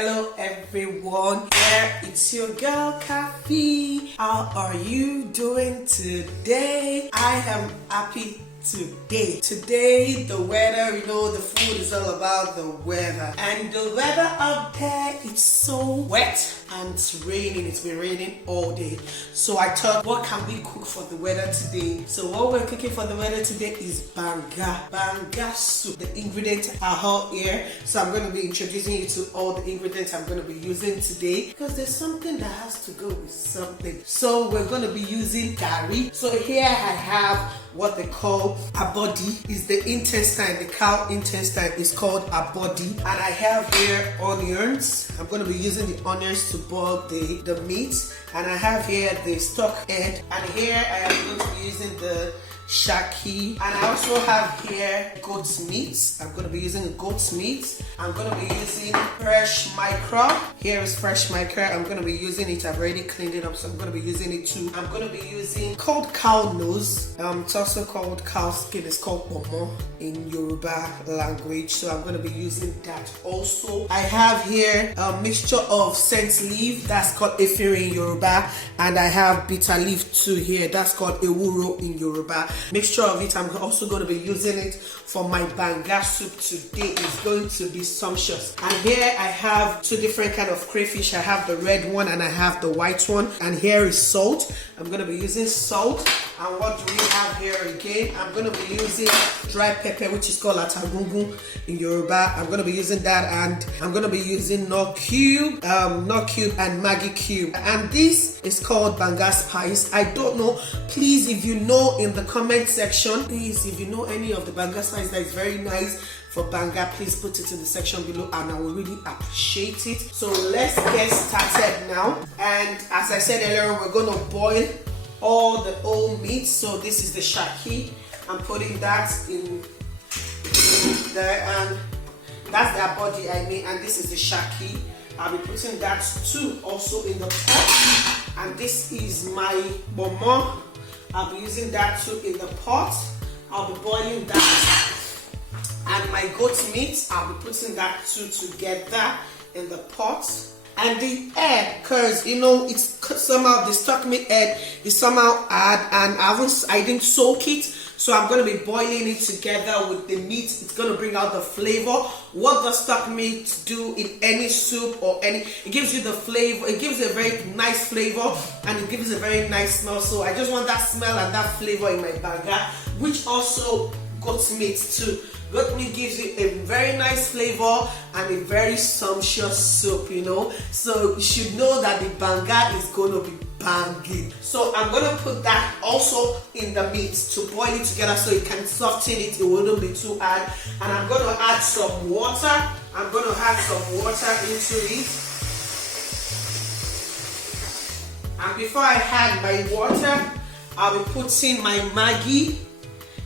Hello everyone, here it's your girl Kathy. How are you doing today? I am happy today the weather, the food is all about the weather, and the weather up there, it's so wet and it's raining. It's been raining all day, so I thought, what can we cook for the weather today? So what we're cooking for the weather today is banga soup. The ingredients are all here, so I'm going to be introducing you to all the ingredients I'm going to be using today, because there's something that has to go with something. So we're going to be using gari. So here I have what they call abodi. Is the intestine, the cow intestine is called abodi. And I have here onions. I'm going to be using the onions to boil the meat. And I have here the stock head. And here I am going to be using the shaki, and I also have here goat's meat. I'm going to be using goat's meat. I'm going to be using fresh micro. Here is fresh micro. I'm going to be using it. I've already cleaned it up, so I'm going to be using it too. I'm going to be using cold cow nose. It's also called cow skin. It's called ponmo in Yoruba language, so I'm going to be using that also. I have here a mixture of scent leaf, that's called efirin in Yoruba, and I have bitter leaf too here, that's called ewuro in Yoruba. Mixture of it. I'm also going to be using it for my banga soup today. It's going to be sumptuous. And here I have two different kind of crayfish. I have the red one and I have the white one. And here is salt. I'm going to be using salt. And what do we have here again? I'm going to be using dry pepper, which is called atagungun in Yoruba. I'm going to be using that, and I'm going to be using nut cube and Maggi cube. And this is called banga spice. I don't know. Please, if you know in the comment section, please, if you know any of the banga spice that is very nice for banga, please put it in the section below, and I will really appreciate it. So let's get started now. And as I said earlier, we're going to boil all the old meat. So this is the shaki. I'm putting that in there, and that's the abodi and this is the shaki. I'll be putting that too also in the pot. And this is my ponmo. I'll be using that too in the pot. I'll be boiling that. And my goat meat, I'll be putting that too together in the pot. And the egg, because it's somehow the stock meat egg is somehow hard, and I didn't soak it, so I'm going to be boiling it together with the meat. It's going to bring out the flavor. What does stock meat do in any soup or it gives you the flavor. It gives a very nice flavor, and it gives a very nice smell. So I just want that smell and that flavor in my banga, which also goat meat too. Goat meat gives you a very nice flavor and a very sumptuous soup, So you should know that the banga is going to be banging. So I'm going to put that also in the meat to boil it together so it can soften it. It wouldn't be too hard. And I'm going to add some water. I'm going to add some water into it. And before I add my water, I'll be putting my Maggi,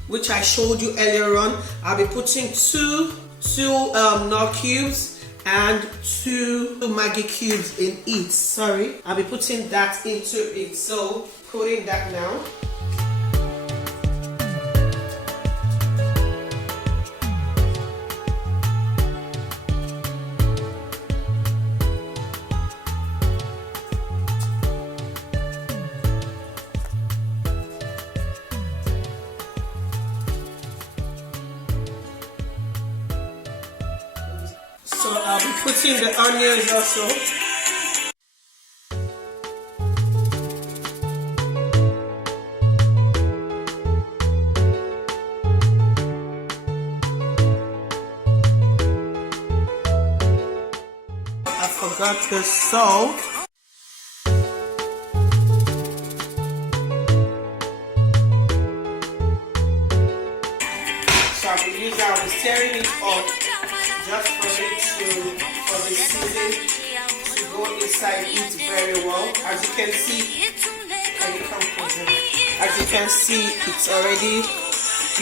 which I showed you earlier on. I'll be putting two nut cubes and 2 Maggi cubes in it. Sorry, I'll be putting that into it. So putting that now. So I'll be putting the onions also. I forgot the salt. So I'll be stirring it up just for the season to go inside it very well. As you can see, it's already.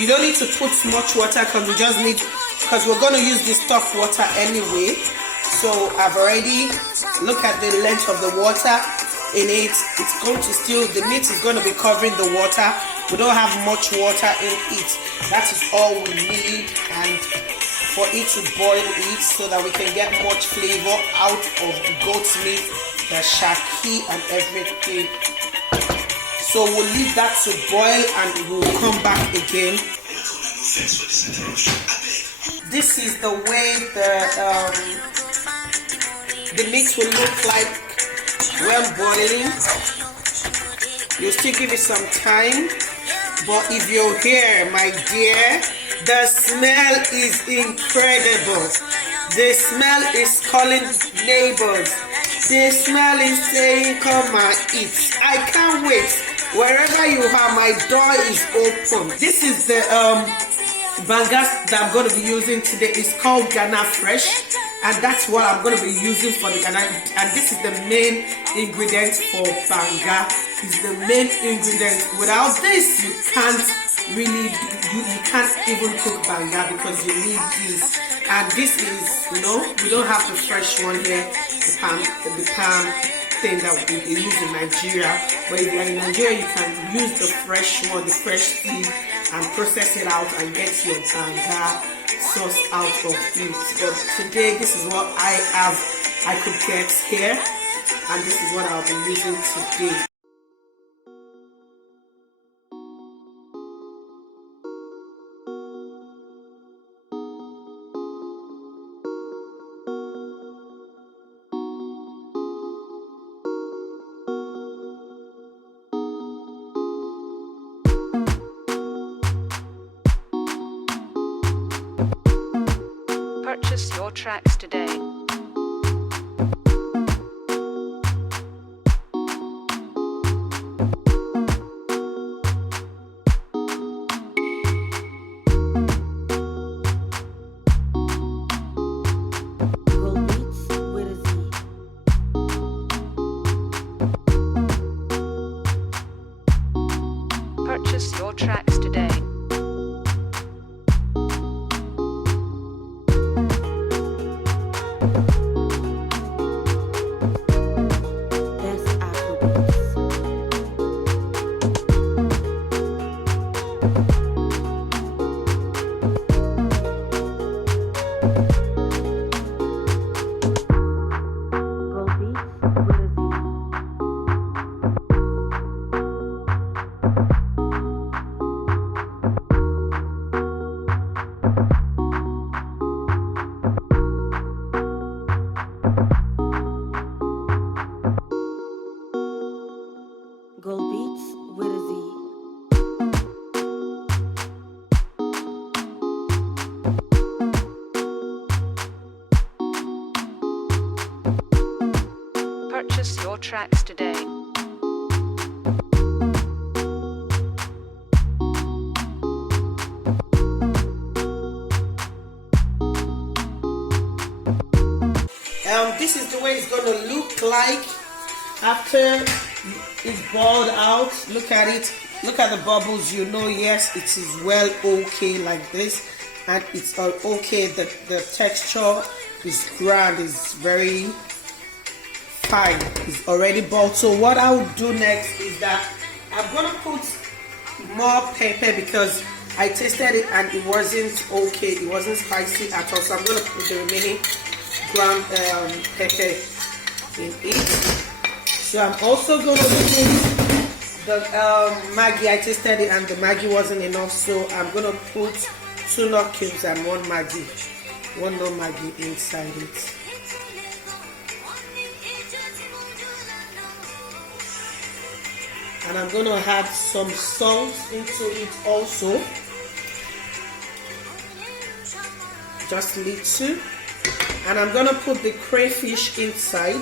You don't need to put much water because we're going to use this stock water anyway. So I've already look at the length of the water in it. It's going to the meat is going to be covering the water. We don't have much water in it. That is all we need, and for it to boil it so that we can get much flavor out of the goat's meat, the shaki and everything. So we'll leave that to boil and we'll come back again. This is the way the meat will look like when boiling. You'll still give it some time, but if you're here, my dear, the smell is incredible. The smell is calling neighbors. The smell is saying, come and eat. I can't wait. Wherever you are, my door is open. This is the banga that I'm going to be using today. It's called Ghana Fresh, and that's what I'm going to be using for the Ghana. And this is the main ingredient for banga. It's the main ingredient. Without this, you can't really, you can't even cook banga because you need this. And this is, we don't have the fresh one here, the palm thing that we use in Nigeria. But if you're in Nigeria, you can use the fresh one, the fresh seed, and process it out and get your banga sauce out of it. But today, this is what I could get here, and this is what I'll be using today. Purchase your tracks today. Purchase your tracks today. Gold Beats with a Z. Purchase your tracks today. This is the way it's going to look like after it's boiled out. Look at it. Look at the bubbles. Yes, it is well okay like this, and it's all okay. The texture is grand. It's very fine. It's already boiled. So what I will do next is that I'm gonna put more pepper because I tasted it and it wasn't okay. It wasn't spicy at all. So I'm gonna put the remaining ground pepper in it. So I'm also going to put the Maggi. I tasted it and the Maggi wasn't enough, so I'm going to put 2 nut cubes and 1 Maggi inside it. And I'm going to add some salt into it also, just little. And I'm going to put the crayfish inside.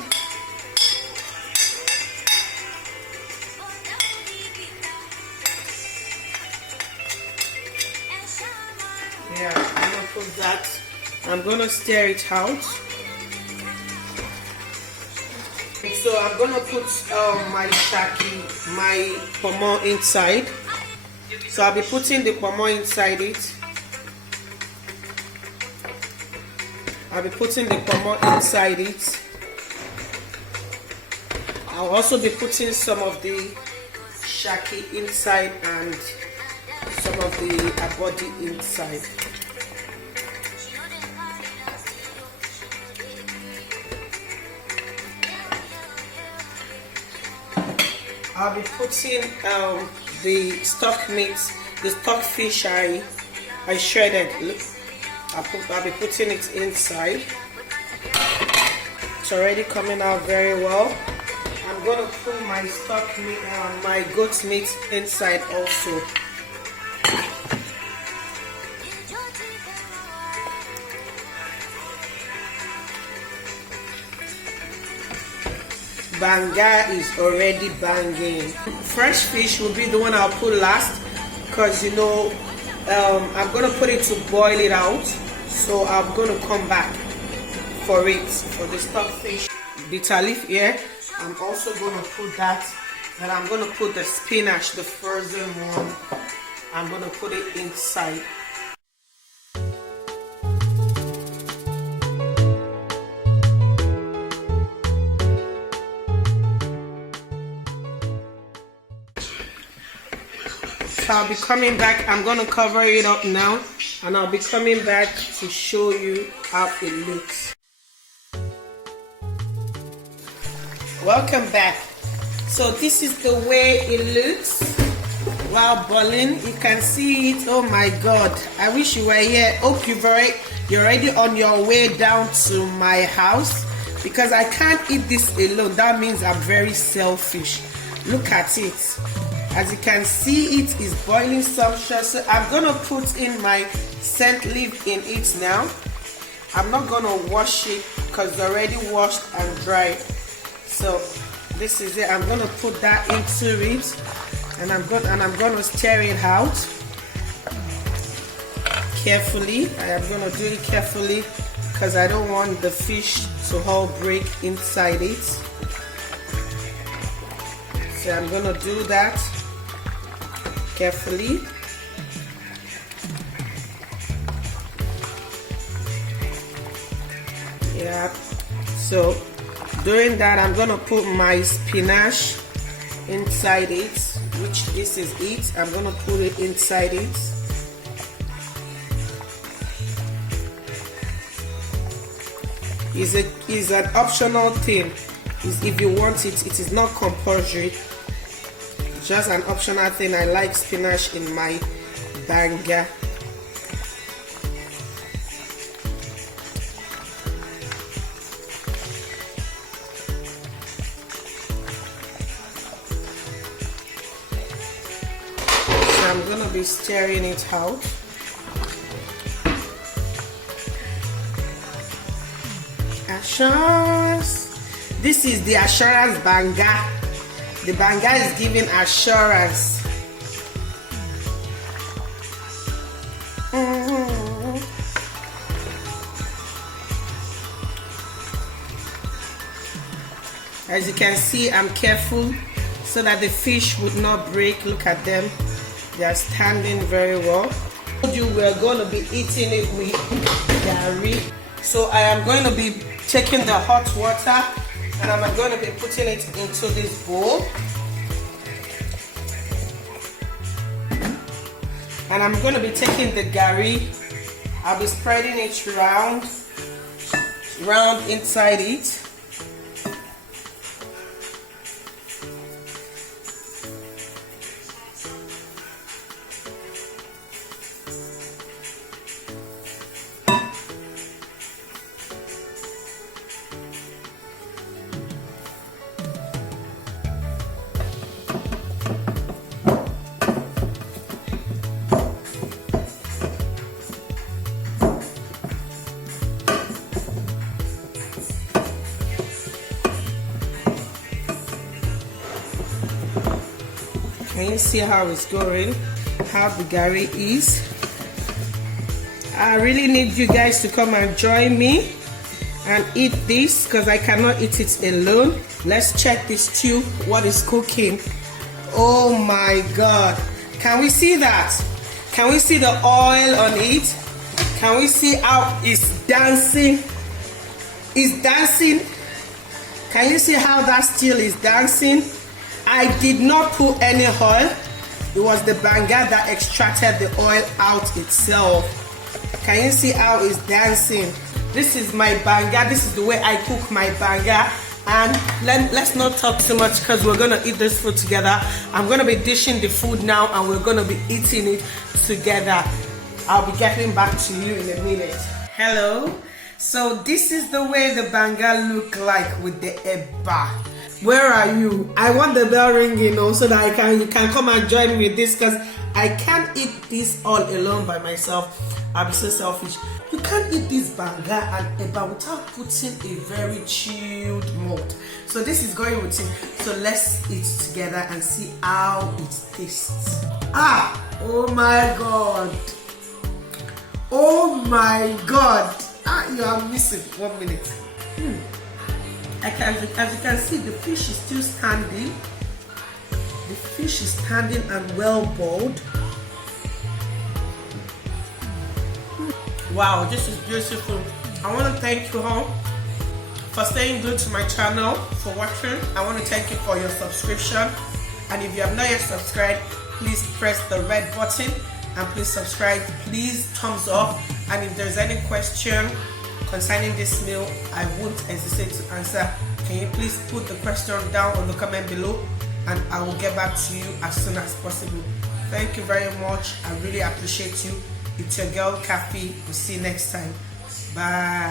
Yeah, I'm going to put that. I'm going to stir it out. So I'm going to put my ponmo inside. So I'll be putting the ponmo inside it. I'll be putting the ponmo inside it. I'll also be putting some of the shaki inside and some of the abodi inside. I'll be putting the stock meat, the stock fish I shredded. Look, I'll be putting it inside. It's already coming out very well. I'm gonna put my stock meat, my goat meat inside also. Banga is already banging. Fresh fish will be the one I'll put last, because you know I'm gonna put it to boil it out, so I'm gonna come back for it, for the stock fish. Bitter leaf here, I'm also gonna put that. Then I'm gonna put the spinach, the frozen one. I'm gonna put it inside. So I'll be coming back. I'm gonna cover it up now, and I'll be coming back to show you how it looks. Welcome back. So this is the way it looks while boiling. You can see it. Oh my god, I wish you were here. Hope you're already on your way down to my house, because I can't eat this alone. That means I'm very selfish. Look at it. As you can see, it is boiling sumptuous. So I'm gonna put in my scent leaf in it now. I'm not gonna wash it because it's already washed and dried. So this is it. I'm gonna put that into it, and I'm gonna stir it out carefully. I am gonna do it carefully because I don't want the fish to all break inside it. So I'm gonna do that carefully. Yeah, so doing that, I'm gonna put my spinach inside it, which this is it. I'm gonna put it inside it. Is an optional thing. If you want it, it is not compulsory. Just an optional thing. I like spinach in my banga. So I'm gonna be stirring it out. Assurance. This is the assurance banga. The banga is giving assurance. As you can see, I'm careful so that the fish would not break. Look at them. They are standing very well. I told you we're going to be eating it with gari. So I am going to be taking the hot water, and I'm going to be putting it into this bowl. And I'm going to be taking the gari. I'll be spreading it round inside it. Can you see how it's going? How the gari is? I really need you guys to come and join me and eat this, because I cannot eat it alone. Let's check this stew, what is cooking. Oh my god. Can we see that? Can we see the oil on it? Can we see how it's dancing? It's dancing. Can you see how that stew is dancing? I did not put any oil. It was the banga that extracted the oil out itself. Can you see how it's dancing? This is my banga. This is the way I cook my banga. And let's not talk too much because we're gonna eat this food together. I'm gonna be dishing the food now and we're gonna be eating it together. I'll be getting back to you in a minute. Hello. So this is the way the banga look like with the eba. Where are you? I want the bell ringing, so that you can come and join me with this, because I can't eat this all alone by myself. I'm so selfish. You can't eat this banga and eba without putting a very chilled malt. So this is going with it. So let's eat together and see how it tastes. Oh my god. Oh my god. You are missing 1 minute. As you can see, the fish is still standing. The fish is standing and well boiled. Wow, this is beautiful. I want to thank you all for staying good to my channel, for watching. I want to thank you for your subscription. And if you have not yet subscribed, please press the red button and please subscribe. Please thumbs up. And if there's any question concerning this meal, I won't hesitate to answer. Can you please put the question down on the comment below and I will get back to you as soon as possible. Thank you very much. I really appreciate you. It's your girl Kathy. We'll see you next time. Bye.